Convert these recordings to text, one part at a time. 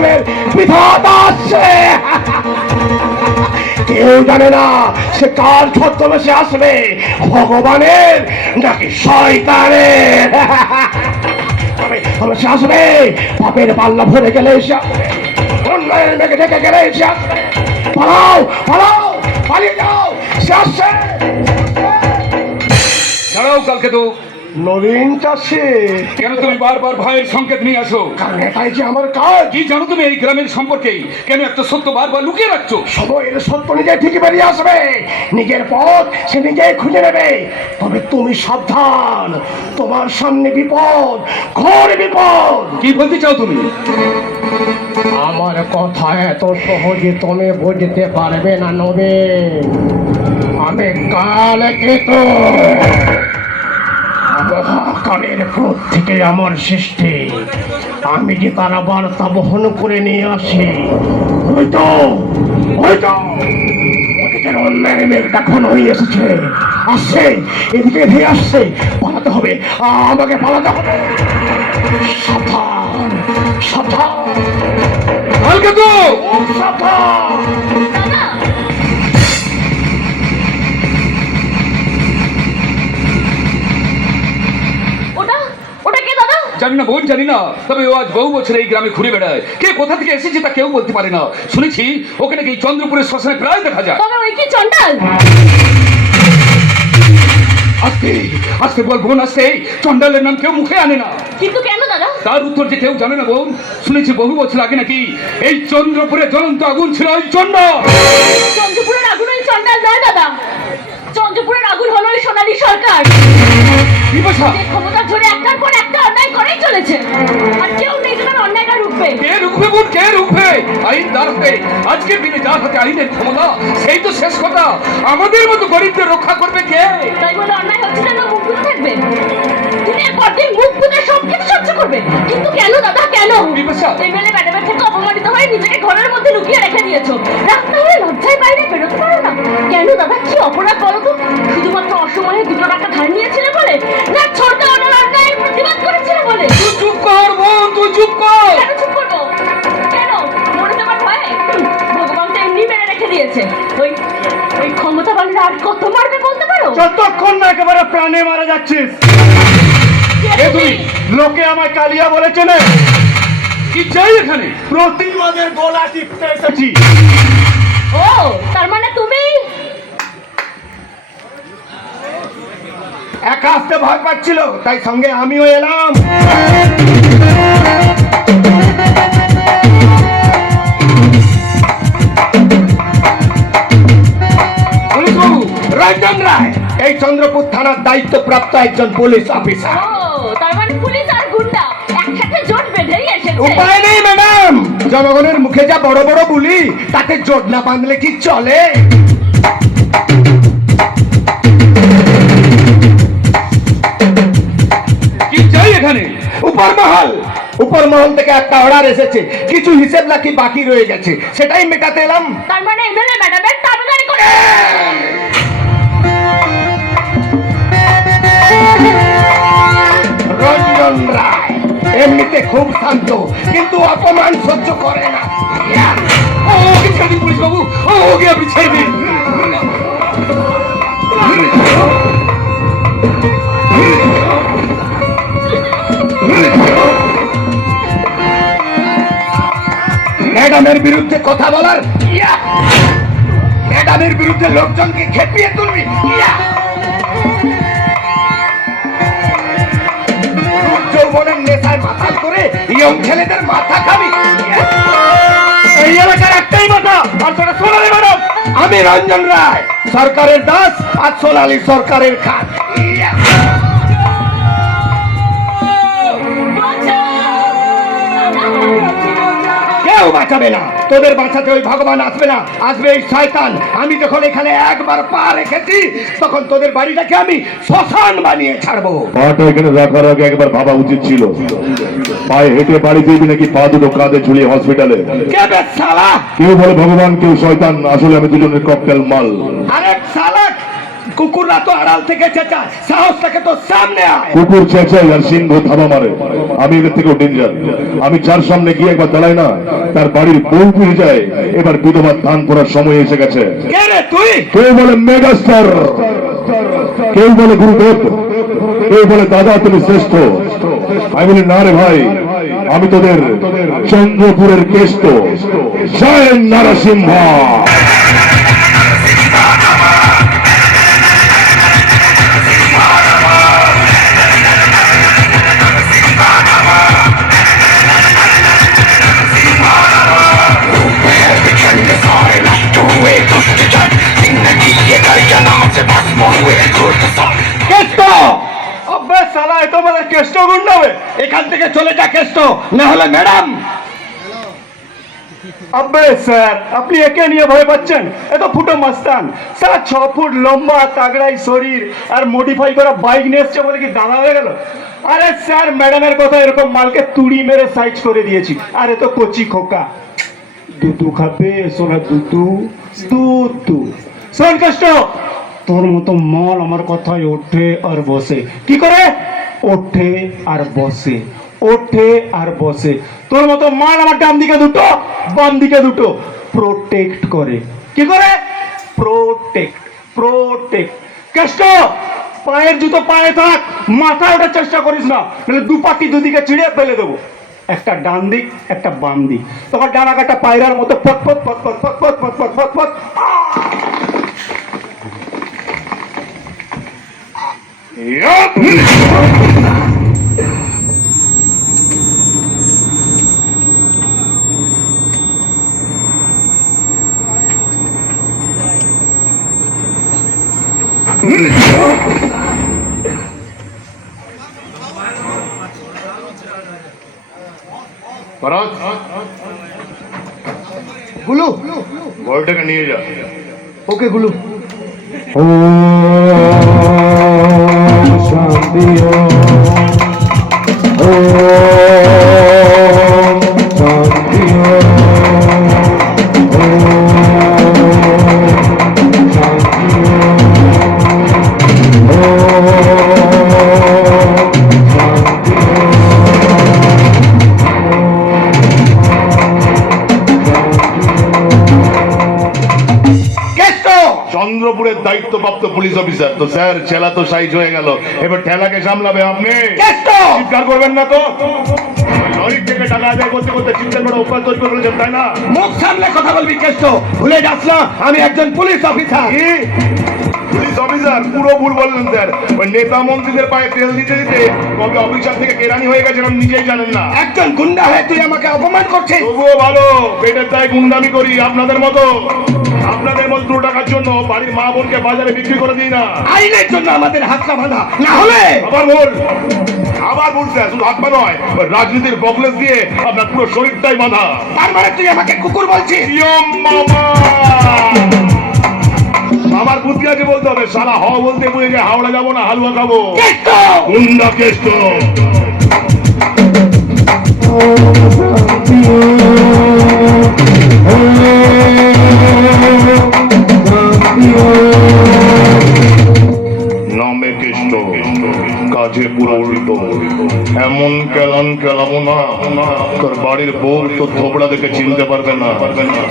গ্রামের বিধাতা আসছে কেউ জানে না সে কার ছদ্মবেশে আসবে। ভগবানের নাকি শয়তানের? তবে সে আসবে। পাপের পাল্লা ভরে গেলে এসে অন্যায়ের মেঘে ঢেকে গেলে এসে পালাও পালাও, পালিয়ে যাও, সে আসছে। দাঁড়াও কালকে তো নবীন চাষে কেন তুমি বারবার ভয়ের সংকেত নিয়ে আসো? কারণ এটাই যে আমার কাজ। কি জানো তুমি এই গ্রামের সম্পর্কে? কেন একটা সত্য বারবার লুকিয়ে রাখছো? সময়ের সত্য নিজে ঠিকই বেরিয়ে আসবে। নিজের পথ সে নিজে খুঁজে নেবে। তবে তুমি সাবধান। তোমার সামনে বিপদ ঘোর বিপদ। কি বলতে চাও তুমি? আমার কথা এত সহজে তুমি বুঝতে পারবে না নবে আমি কাল কেতো মহাকালের ক্রোধ থেকে আমার সৃষ্টি। আমি যে তারা বার্তা বহন করে নিয়ে আসি। ওই তো ওই তো অন্যায় মেঘটা ঘন হয়ে এসেছে। আসছে এদিকে ধেয়ে আসছে পালাতে হবে আমাকে পালাতে হবে। সাবধান সাবধান। কালকে তো! সাবধান। জানি না বোন জানি না। তবে ও আজ বহু বছর এই গ্রামে ঘুরে বেড়ায়। কে কোথা থেকে এসেছে তা কেউ বলতে পারে না। শুনেছি ওকে নাকি চন্দ্রপুরের শ্মশানে প্রায় দেখা যায়। তবে ওই কি চন্ডাল আজকে আজকে বল বোন এই চন্ডালের নাম কেউ মুখে আনে না। কিন্তু কেন দাদা? তার উত্তর যে কেউ জানে না বোন। শুনেছি বহু বছর আগে নাকি এই চন্দ্রপুরে জ্বলন্ত আগুন ছিল ওই চন্ড চন্দ্রপুরের আগুন ওই চন্ডাল নয় দাদা। চন্দ্রপুরের আগুন হলো ওই সোনালী সরকার। বিপাশা আর কেউ নেই যেন অন্যায়টা রুখবে। কে রুখবে বোন কে রুখবে? আইন আজকের দিনে যার হাতে আইনের ক্ষমতা সেই তো শেষ কথা। আমাদের মতো গরিবদের রক্ষা করবে কে? তাই বলে অন্যায় হচ্ছে যেন মুখ বুঝে থাকবে? দিনের পর দিন মুখ বুঝে সব কিছু সহ্য করবে। কিন্তু কেন দাদা কেন? বিপাশা। এমএলএ ম্যাডামের থেকে অপমানিত হয়ে নিজেকে ঘরের মধ্যে লুকিয়ে রেখে দিয়েছ। লজ্জায় বাইরে বেরোতে পারো না। কেন দাদা কি অপরাধ বলো তো? শুধুমাত্র অসময়ে দুটো টাকা ধার নিয়েছিলে বলে? না ছোট যতক্ষণ না একেবারে প্রাণে মারা যাচ্ছিস। লোকে আমায় কালিয়া বলেছে না কি চাই এখানে? প্রতিবাদের গলা টিপতে এসেছি। ও তার মানে তুমি? একা আসতে ভয় পাচ্ছিল তাই সঙ্গে আমিও এলাম। রায় এই চন্দ্রপুর থানার দায়িত্বপ্রাপ্ত একজন পুলিশ অফিসার। তার মানে পুলিশ আর গুন্ডা একসাথে জোট বেঁধেই এসেছে। উপায় নেই ম্যাডাম। জনগণের মুখে যা বড় বড় বলি তাতে জোট না বাঁধলে কি চলে? কি চাই এখানে? উপর মহল। উপর মহল থেকে একটা অর্ডার এসেছে। কিছু হিসেব নাকি বাকি রয়ে গেছে। সেটাই মেটাতে এলাম। তার মানে এমএলএ ম্যাডামের রায় এমনিতে খুব শান্ত, কিন্তু অপমান সহ্য করে না। ম্যাডামের বিরুদ্ধে কথা বলার ম্যাডামের বিরুদ্ধে লোকজনকে খেপিয়ে তুলবি, ইয়া! যৌবনের নেশায় মাথা করে ইয়ং ছেলেদের মাথা খাবি! এই এলাকার একটাই মাথা আর তোরা সোনালী ম্যাডাম, আমি রঞ্জন রায়, সরকারের দাস আর সোনালী সরকারের খান! কেউ বাঁচাবে না। তোদের বাঁচাতে ওই ভগবান আসবে না আসবে এই শয়তান। আমি যখন এখানে একবার পা রেখেছি তখন তোদের বাড়িটাকে আমি শ্মশান বানিয়ে ছাড়বো। পাটা এখানে রাখার আগে একবার ভাবা উচিত ছিল। পায়ে হেঁটে বাড়ি যাবি নাকি পা দুটো কাঁধে ঝুলিয়ে হসপিটালে কেউ বলে ভগবান কেউ শয়তান আসলে আমি দুজনের ককটেল মাল। আরে কুকুররা তো আড়াল থেকে চেঁচায় সাহস থাকে তো সামনে আয়। কুকুর চেঁচাই আর সিংহ থাবা মারে। আমি এদের থেকেও ডেঞ্জার আমি যার সামনে গিয়ে একবার দাঁড়াই না তার বাড়ির বউ পেয়ে যায়। এবার বিধবার ধান করার সময় এসে গেছে। কে রে তুই? কেউ বলে মেগাস্টার কেউ বলে গুরুদেব কেউ বলে দাদা তুমি শ্রেষ্ঠ। আমি বলি না রে ভাই আমি তোদের চন্দ্রপুরের কেষ্ট জয় নারসিংহা। না হলে ম্যাডাম। আব্বে, স্যার, আপনি একে নিয়ে ভয় পাচ্ছেন? এ তো ফুটো মাস্তান। স্যার, ছ ফুট লম্বা, তাগড়াই শরীর, আর মডিফাই করা বাইক নিয়ে এসছে বলে কি দাদা হয়ে গেল? আরে, স্যার, ম্যাডামের কথা এরকম মালকে তুড়ি মেরে সাইজ করে দিয়েছি। আরে তো কচি খোকা। দুধু খাবে, সোনা দুধু দুধু। শোন, কষ্ট, তোর মতো মল আমার কথায় ওঠে আর বসে। কি করে? ওঠে আর বসে। ওঠে আর বসে। তোর মতো মাল আমার ডান দিকে দুটো, বাম দিকে দুটো। প্রোটেক্ট করে। কি করে? প্রোটেক্ট প্রোটেক্ট কষ্ট, পায়ের জুতো পায়ে থাক, মাথায় ওঠার চেষ্টা করিস না, নাহলে দু পাটি দুদিকে ছিঁড়ে ফেলে দেবো। একটা ডান দিক, একটা বাম দিক। তোমার ডানা কাটা পায়রার মতো পট পট পট পট পট পট পট পট পট পট ভরত അവളുടെ കണ്ണീര ഓക്കെ കുളു ഓ ശാന്തിയോ. ഓ চন্দ্রপুরের দায়িত্বপ্রাপ্ত পুলিশ অফিসার। তো স্যার ছেলা তো সাইজ হয়ে গেল। এবার ঠেলাকে সামলাবে আপনি। চিৎকার করবেন না তো। থেকে টাকা আদায় করতে করতে চিন্তা করে উপায় তৈরি করে ফেলেছেন, তাই না? মুখ সামলে কথা বলবি কেষ্ট। ভুলে যাস না আমি একজন পুলিশ অফিসার? পুলিশ অফিসার পুরো ভুল বললেন স্যার। ওই নেতা মন্ত্রীদের পায়ে তেল দিতে দিতে কবে অফিসার থেকে কেরানি হয়ে গেছেন নিজেই জানেন না। একজন গুন্ডা হয়ে তুই আমাকে অপমান করছিস। তবুও ভালো পেটের দায় গুন্ডামি করি আপনাদের মতো। আপনাদের মতো দু টাকার জন্য বাড়ির মা বোনকে বাজারে বিক্রি করে দিই না। আইনের জন্য আমাদের হাতটা বাঁধা না হলে? আবার ভুল আবার স্যার শুধু হাত পা নয় রাজনীতির বকলেস দিয়ে আপনার পুরো শরীরটাই বাঁধা। তার মানে তুই আমাকে কুকুর বলছিস? মামা! আমার বুদ্ধি আছে বলতে হবে সারা হ বলতে বুঝে যে হাওড়া যাব না হালুয়া খাব। কেষ্ট! গুন্ডা Thank you. কাজে পুরো উল্টো এমন কেলান কেলামো না। তোর বাড়ির বউ তো থোবড়া দেখে চিনতে পারবে না।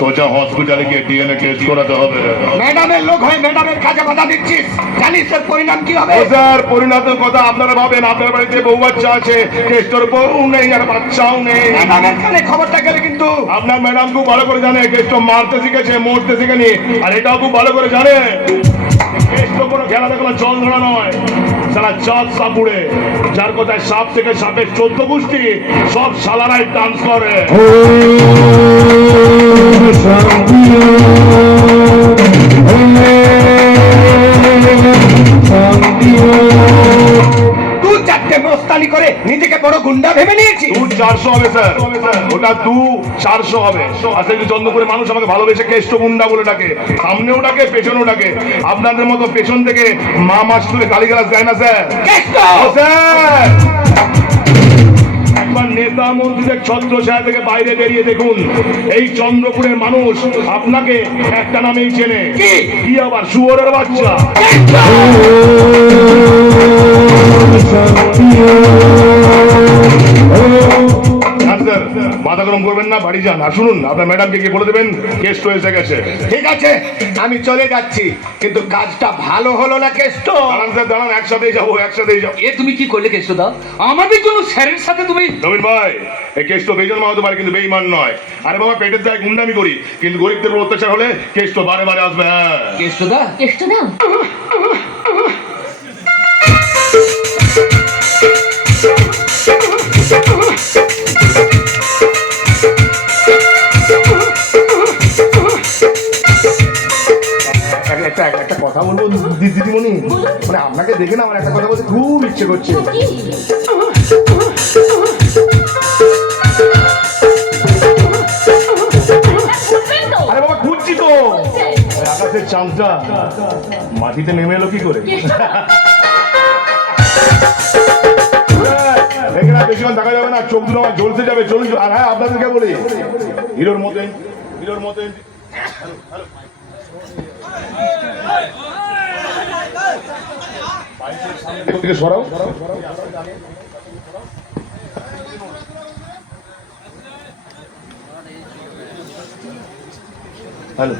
সোজা হসপিটালে গিয়ে ডিএনএ টেস্ট করাতে হবে। ম্যাডামের লোক হয়ে ম্যাডামের কাজে বাধা দিচ্ছিস। জানিস এর পরিণাম কি হবে? স্যার পরিণতের কথা আপনারা ভাবেন। আপনার বাড়িতে বউ বাচ্চা আছে কেষ্টর বউ নেই আর বাচ্চাও নেই। ম্যাডামের কানে খবরটা গেলে কিন্তু আপনার ম্যাডাম খুব ভালো করে জানে কেষ্ট মারতে শিখেছে মরতে শিখেনি। আর এটাও খুব ভালো করে জানে। কেষ্ট কোনো খেলা দেখল জল ধরা নয়। সারা চাঁদ সাপুড়ে যার কথায় সাপ থেকে সাপের চোদ্দ গোষ্ঠী সব সালারাই ডান্স করে চারটে মস্তানি করে নিজেকে বড় গুন্ডা ভেবে নিয়েছি। দু চারশো হবে স্যার। ওটা দু চারশো হবে। আসলে কি চন্দ্রপুরে মানুষ আমাকে ভালোবেসে কেষ্ট গুন্ডা বলে ডাকে সামনেও ডাকে পেছনেও ডাকে। আপনাদের মতো পেছন থেকে মা মাস তুলে গালি গালাজ দেয় না স্যার? কেষ্ট স্যার! একবার নেতা মন্ত্রীদের ছত্রছায়া থেকে বাইরে বেরিয়ে দেখুন। এই চন্দ্রপুরের মানুষ আপনাকে একটা নামেই চেনে। কি? আবার? শুয়োরের বাচ্চা। মাথা গরম করবেন না বাড়ি যান। আর শুনুন আপনার ম্যাডামকে গিয়ে বলে দেবেন তো এসে গেছে। ঠিক আছে আমি চলে যাচ্ছি কিন্তু কাজটা ভালো হলো না কেষ্ট দাঁড়ান স্যার দাঁড়ান একসাথেই যাব একসাথেই যাব। এ তুমি কি করলে কেষ্টদা আমাদের জন্য স্যারের সাথে তুমি নবীন ভাই এই বেজন মা হতে পারে কিন্তু বেইমান নয়। আরে বাবা পেটের দায় গুন্ডামি করি কিন্তু গরিবদের উপর অত্যাচার হলে তো বারে বারে আসবে হ্যাঁ। কেষ্টদা কেষ্টদা একটা- দিদিমণি। মানে আপনাকে দেখে না আমার একটা কথা বলতে খুব ইচ্ছে করছে। আরে বাবা, খুঁজছি তো। আকাশের চাঁদটা। মাটিতে নেমে এলো কি করে? কেষ্টদা দেখে না, বেশিক্ষণ দেখা যাবে না, চোখ দুটো আমার জ্বলতে যাবে। চলুন, আর হ্যাঁ আপনাদেরকে বলি, হিরোর মতন হিরোর মতন সরাও। হ্যালো।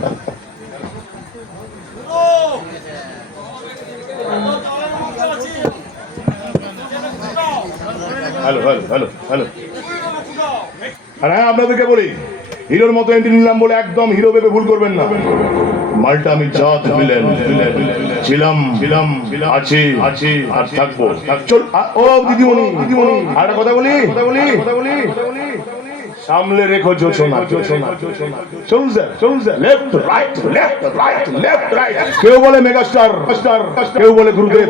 হ্যালো হ্যালো হ্যালো আর হ্যাঁ আপনাদেরকে বলি, হিরোর মতো এন্ট্রি নিলাম বলে একদম হিরো ভেবে ভুল করবেন না। মালটা আমি জাত ভিলেন। ছিলাম ছিলাম আছি আছি আর থাকব। চল ও দিদিমণি। দিদিমণি আর কথা বলি কথা বলি? কথা বলি সামলে রেখো জোছনা জোছনা চলুন স্যার চলুন sir. Left right left right left right কেউ বলে মেগাস্টার স্টার কেউ বলে গুরুদেব,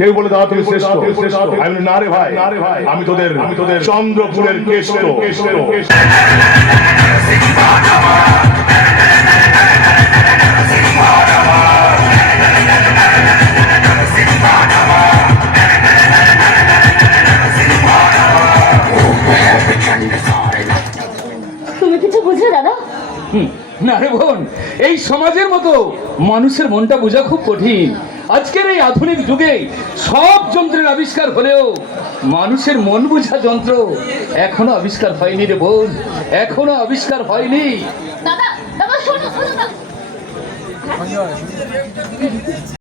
কেউ বলে দাদা তুমি শ্রেষ্ঠ। আমি না রে ভাই, আমি তোদের আমি তোদের চন্দ্রপুরের কেষ্ট কেষ্ট। না রে বোন এই সমাজের মতো মানুষের মনটা বোঝা খুব কঠিন। আজকের এই আধুনিক যুগে সব যন্ত্রের আবিষ্কার হলেও মানুষের মন বোঝা যন্ত্র এখনও আবিষ্কার হয়নি রে বোন এখনও আবিষ্কার হয়নি। দাদা দাদা শোনো। শোনো দাদা